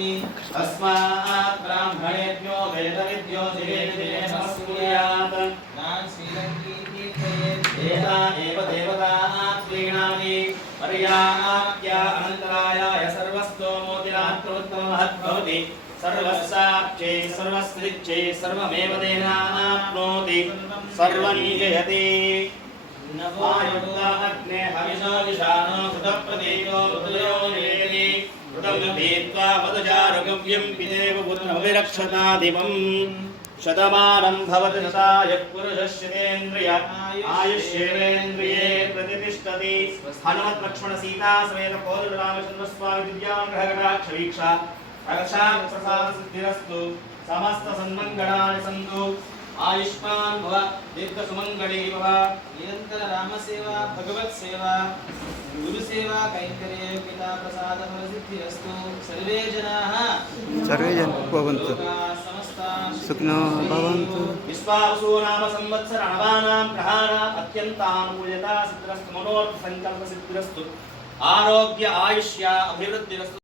तस्मात् ब्राह्मणेभ्यो वेदविद्यो कीर्तयेत् एता एव देवताः श्रीणामि पर्याप्या अनन्तरायाय सर्वस्तोमोतिरात्रोत्तममहद्भवति सर्वस्साक्षे सर्वस्त्रिच्छे सर्वमेव तेनाप्नोति सर्वनीययति नवायुक्ता अग्ने हविषो विषाणो निवेदि कृतं भीत्वा मदजारुगव्यं पितेव पुत्रमभिरक्षतादिवम् शतमानं भवति शतायः पुरुषस्यतेन्द्रिय आयुष्येवेन्द्रिये प्रतिष्ठति हनुमत् लक्ष्मण सीता समेत कोदुरामचन्द्रस्वामि दिव्याङ्गकटाक्षवीक्षा रक्षाप्रसाद सिद्धिरस्तु समस्त सन्मङ्गलानि सन्तु आयुष्मान् भव दीर्घसुमङ्गली भव निरन्तर रामसेवा भगवत्सेवा गुरुसेवा कैङ्कर्ययोग्यता प्रसादफलसिद्धिरस्तु सर्वे जनाः। सर्वे जनाः भवन्तु। सुखिनो भवन्तु। विश्वावसु नाम संवत्सर अणवानां ग्रहाणाम् अत्यन्तानुकूल्यता सिद्धिरस्तु मनोर्थ संकल्प सिद्धिरस्तु आरोग्य आयुष्य अभिवृद्धिरस्तु।